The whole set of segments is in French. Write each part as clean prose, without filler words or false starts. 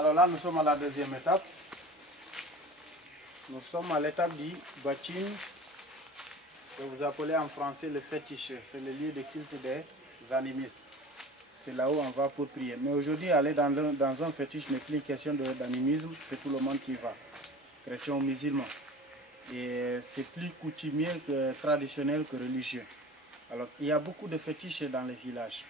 Alors là, nous sommes à la deuxième étape. Nous sommes à l'étape du bâtine, que vous appelez en français le fétiche. C'est le lieu de culte des animistes. C'est là où on va pour prier. Mais aujourd'hui, aller dans un fétiche n'est plus une question d'animisme, c'est tout le monde qui va, chrétien ou musulman. Et c'est plus coutumier que traditionnel que religieux. Alors, il y a beaucoup de fétiches dans les villages.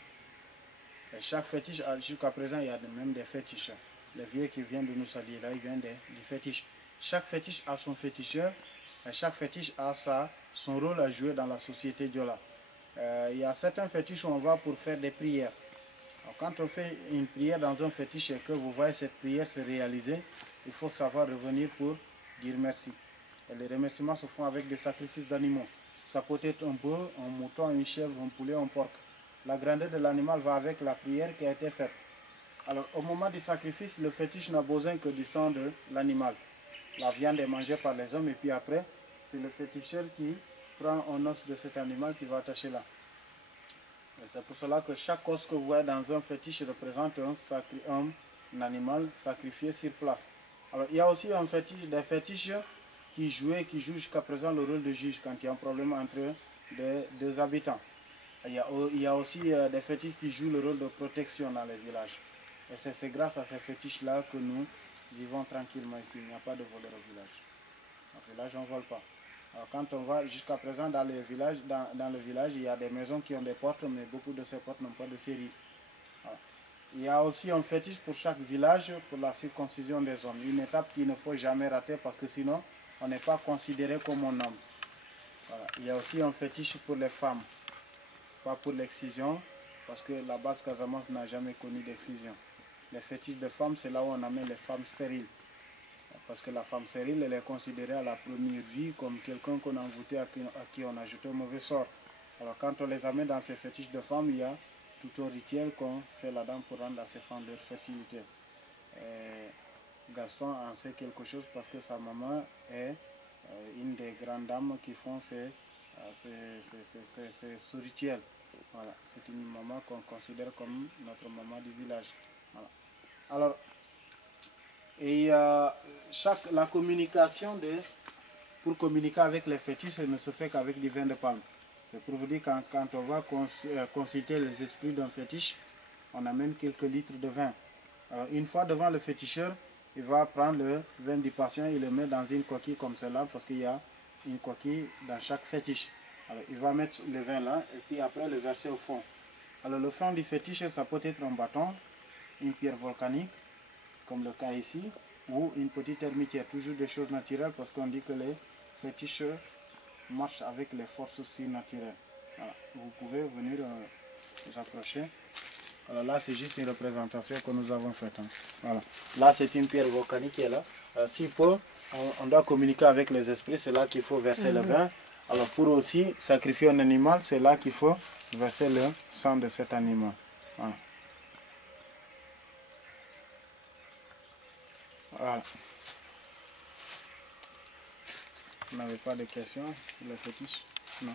Et chaque fétiche, jusqu'à présent, il y a même des fétiches. Le vieux qui vient de nous saluer là, il vient du fétiche. Chaque fétiche a son féticheur et chaque fétiche a son rôle à jouer dans la société Diola. Il y a certains fétiches où on va pour faire des prières. Alors, quand on fait une prière dans un fétiche et que vous voyez cette prière se réaliser, il faut savoir revenir pour dire merci. Et les remerciements se font avec des sacrifices d'animaux. Ça peut être un bœuf, un mouton, une chèvre, un poulet, un porc. La grandeur de l'animal va avec la prière qui a été faite. Alors, au moment du sacrifice, le fétiche n'a besoin que du sang de l'animal. La viande est mangée par les hommes et puis après, c'est le féticheur qui prend un os de cet animal qui va attacher là. C'est pour cela que chaque os que vous voyez dans un fétiche représente un animal sacrifié sur place. Alors, il y a aussi des fétiches qui jouent jusqu'à présent le rôle de juge quand il y a un problème entre deux habitants. Il y a aussi des fétiches qui jouent le rôle de protection dans les villages. Et c'est grâce à ces fétiches-là que nous vivons tranquillement ici. Il n'y a pas de voleurs au village. Au village, on ne vole pas. Alors, quand on va jusqu'à présent dans le village, il y a des maisons qui ont des portes, mais beaucoup de ces portes n'ont pas de série. Voilà. Il y a aussi un fétiche pour chaque village pour la circoncision des hommes. Une étape qu'il ne faut jamais rater parce que sinon, on n'est pas considéré comme un homme. Voilà. Il y a aussi un fétiche pour les femmes. Pas pour l'excision, parce que la base Casamance n'a jamais connu d'excision. Les fétiches de femmes, c'est là où on amène les femmes stériles. Parce que la femme stérile, elle est considérée à la première vie comme quelqu'un qu'on a envoûté, à qui on a jeté un mauvais sort. Alors quand on les amène dans ces fétiches de femmes, il y a tout un rituel qu'on fait là-dedans pour rendre à ces femmes leur fertilité. Et Gaston en sait quelque chose parce que sa maman est une des grandes dames qui font ce rituel. Voilà. C'est une maman qu'on considère comme notre maman du village. Voilà. Alors, la communication pour communiquer avec les fétiches ne se fait qu'avec du vin de palme. C'est pour vous dire quand on va consulter les esprits d'un fétiche, on amène quelques litres de vin. Alors, une fois devant le féticheur, il va prendre le vin du patient et le met dans une coquille comme celle-là parce qu'il y a une coquille dans chaque fétiche. Alors, il va mettre le vin là et puis après le verser au fond. Alors, le fond du fétiche, ça peut être un bâton, une pierre volcanique, comme le cas ici, ou une petite ermitière, toujours des choses naturelles parce qu'on dit que les fétiches marchent avec les forces surnaturelles. Voilà. Vous pouvez venir vous approcher. Alors là, c'est juste une représentation que nous avons faite. Hein. Voilà. Là, c'est une pierre volcanique qui est là. S'il faut, on doit communiquer avec les esprits, c'est là qu'il faut verser le vin. Alors pour aussi sacrifier un animal, c'est là qu'il faut verser le sang de cet animal. Voilà. Voilà. Vous n'avez pas de questions sur le fétiche? Non.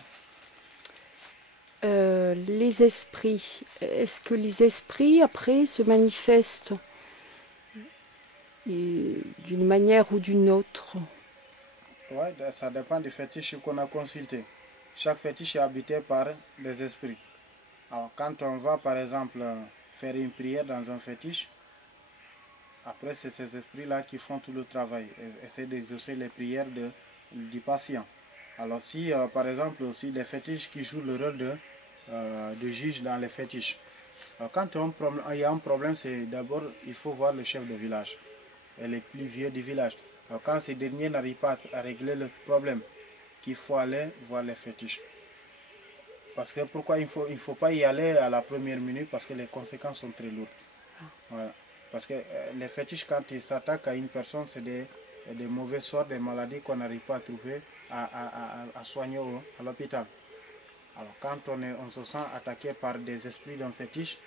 Les esprits, est-ce que les esprits après se manifestent d'une manière ou d'une autre? Oui, ça dépend du fétiche qu'on a consulté. Chaque fétiche est habité par des esprits. Alors quand on va par exemple faire une prière dans un fétiche, après c'est ces esprits-là qui font tout le travail, essayer d'exaucer les prières du patient. Alors si par exemple aussi des fétiches qui jouent le rôle de juge dans les fétiches. Alors, quand il y a un problème, c'est d'abord il faut voir le chef de village et les plus vieux du village. Alors, quand ces derniers n'arrivent pas à régler le problème, qu'il faut aller voir les fétiches. Parce que pourquoi il ne faut pas y aller à la première minute parce que les conséquences sont très lourdes. Voilà. Parce que les fétiches, quand ils s'attaquent à une personne, c'est des mauvais sorts, des maladies qu'on n'arrive pas à trouver, à soigner à l'hôpital. Alors quand on se sent attaqué par des esprits d'un fétiche,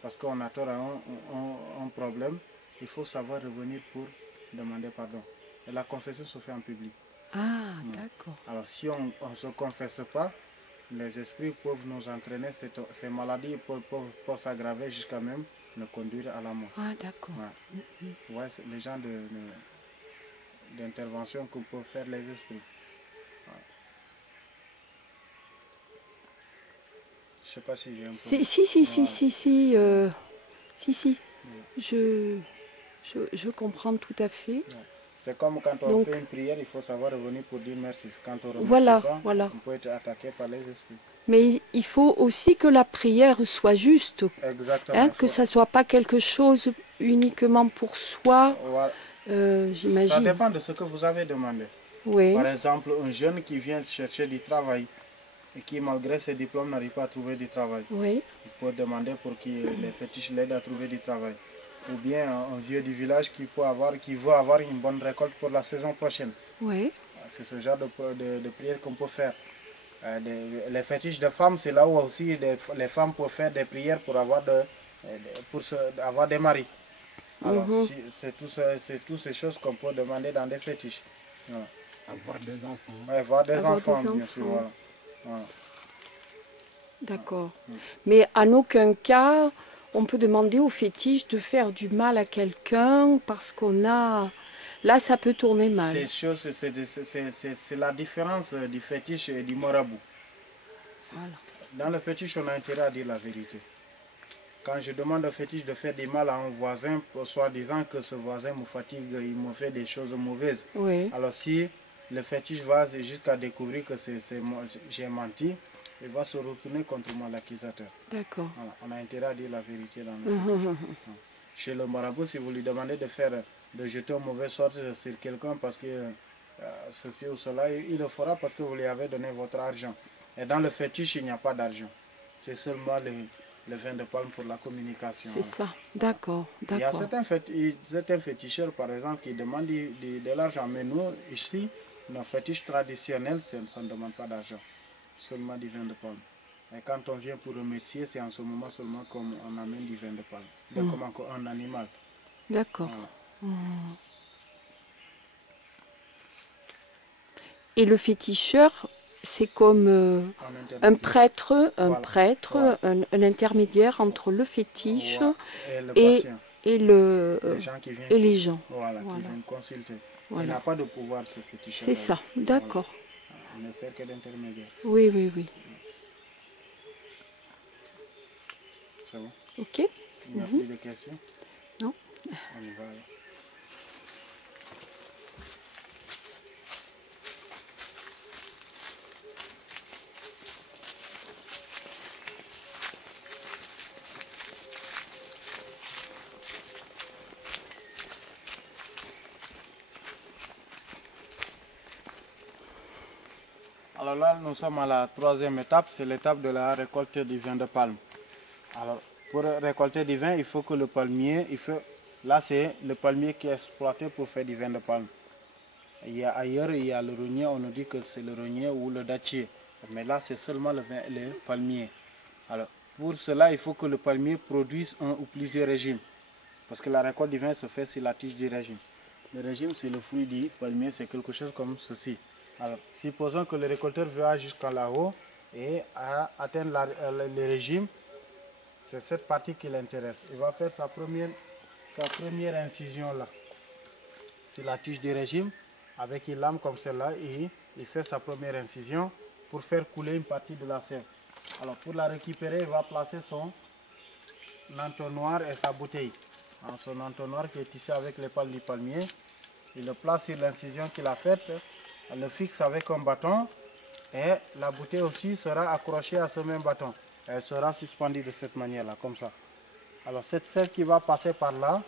parce qu'on a tort à un problème, il faut savoir revenir pour demander pardon. Et la confession se fait en public. Ah, d'accord. Alors si on ne se confesse pas, les esprits peuvent nous entraîner, ces maladies peuvent s'aggraver jusqu'à même ne conduire à la mort. Ah, d'accord. Ouais. Ouais, c'est les gens d'intervention que peuvent faire les esprits. Ouais. Je ne sais pas si j'ai un peu... Si, si. Je comprends tout à fait. Ouais. C'est comme quand on Donc, fait une prière, il faut savoir revenir pour dire merci. Quand on ne remercie voilà, pas, voilà. on peut être attaqué par les esprits. Mais il faut aussi que la prière soit juste, Exactement. hein, que ça ne soit pas quelque chose uniquement pour soi, Voilà. Ça j'imagine. dépend de ce que vous avez demandé. Oui, Par exemple, un jeune qui vient chercher du travail et qui, malgré ses diplômes, n'arrive pas à trouver du travail. oui, Il peut demander pour que les fétiches l'aident à trouver du travail. Ou bien un vieux du village qui veut avoir une bonne récolte pour la saison prochaine. oui. C'est ce genre de prière qu'on peut faire. Les fétiches de femmes, c'est là où aussi les femmes peuvent faire des prières pour avoir, avoir des maris. Alors, c'est toutes ces choses qu'on peut demander dans des fétiches. Voilà. Avoir des enfants. Ouais, avoir des Avoir enfants, des bien sûr. enfants. Voilà. Voilà. D'accord. Mais en aucun cas, on peut demander au fétiche de faire du mal à quelqu'un parce qu'on a... Là, ça peut tourner mal. C'est la différence du fétiche et du marabout. Voilà. Dans le fétiche, on a intérêt à dire la vérité. Quand je demande au fétiche de faire du mal à un voisin, soit disant que ce voisin me fatigue, il me fait des choses mauvaises. Oui, Alors si le fétiche va jusqu'à découvrir que j'ai menti, il va se retourner contre moi, l'accusateur. d'accord. Voilà. On a intérêt à dire la vérité dans le fétiche. Chez le marabout, si vous lui demandez de jeter un mauvais sort sur quelqu'un parce que ceci ou cela, il le fera parce que vous lui avez donné votre argent. Et dans le fétiche, il n'y a pas d'argent. C'est seulement le vin de palme pour la communication. C'est ça. D'accord, Il y a d'accord. certains féticheurs, par exemple, qui demandent de l'argent. Mais nous, ici, nos fétiches traditionnels, ça ne demande pas d'argent. Seulement du vin de palme. Et quand on vient pour remercier, c'est en ce moment seulement qu'on amène du vin de palme. Comme un animal. D'accord. Voilà. Et le féticheur, c'est comme un prêtre, Voilà. un intermédiaire entre le fétiche Voilà. Et le et, patient. les gens qui viennent, et les gens. Voilà, Voilà. qui viennent consulter. Voilà. Il n'a pas de pouvoir, ce féticheur. C'est ça, d'accord. Voilà. Il ne sert que d'intermédiaire. Oui, oui, oui. C'est bon? Ok? Il n'y a plus de questions? Non? On y va alors. Alors là, nous sommes à la troisième étape, c'est l'étape de la récolte du vin de palme. Alors, pour récolter du vin, il faut que le palmier, là c'est le palmier qui est exploité pour faire du vin de palme. Ailleurs, il y a le rognier, on nous dit que c'est le rognier ou le dattier. Mais là, c'est seulement le palmier. Alors, pour cela, il faut que le palmier produise un ou plusieurs régimes. Parce que la récolte du vin se fait sur la tige du régime. Le régime, c'est le fruit du palmier, c'est quelque chose comme ceci. Alors, supposons que le récolteur va jusqu'à là-haut et atteindre le régime. C'est cette partie qui l'intéresse. Il va faire sa première incision là. C'est la tige du régime. Avec une lame comme celle-là, et il fait sa première incision pour faire couler une partie de la sève. Alors pour la récupérer, il va placer son entonnoir et sa bouteille. Son entonnoir qui est tissé avec les pales du palmier. Il le place sur l'incision qu'il a faite, elle le fixe avec un bâton et la bouteille aussi sera accrochée à ce même bâton. Elle sera suspendue de cette manière-là, comme ça. Alors cette sève qui va passer par là,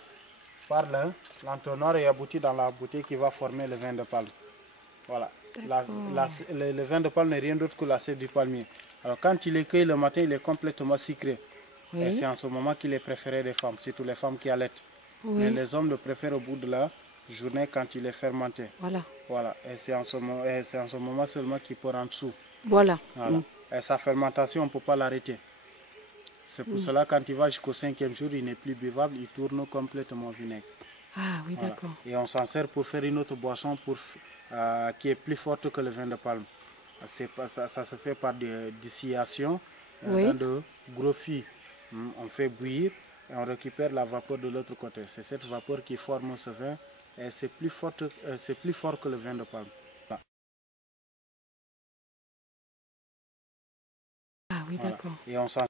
par l'entonnoir et aboutit dans la bouteille qui va former le vin de palme. Voilà. Le vin de palme n'est rien d'autre que la sève du palmier. Alors quand il est cueilli le matin, il est complètement sucré. Oui. Et c'est en ce moment qu'il est préféré des femmes, surtout les femmes qui allaitent. Oui. Mais les hommes le préfèrent au bout de la journée quand il est fermenté. Voilà. Voilà. Et c'est en ce moment seulement qu'il peut rendre sous. Voilà. Voilà. Et sa fermentation, on ne peut pas l'arrêter. C'est pour cela quand il va jusqu'au 5e jour, il n'est plus buvable, il tourne complètement au vinaigre. Ah oui, Voilà. d'accord. Et on s'en sert pour faire une autre boisson qui est plus forte que le vin de palme. Ça se fait par distillation Oui. dans de gros fûts. On fait bouillir et on récupère la vapeur de l'autre côté. C'est cette vapeur qui forme ce vin et c'est plus fort que le vin de palme. Ah oui, Voilà. d'accord. Et on sent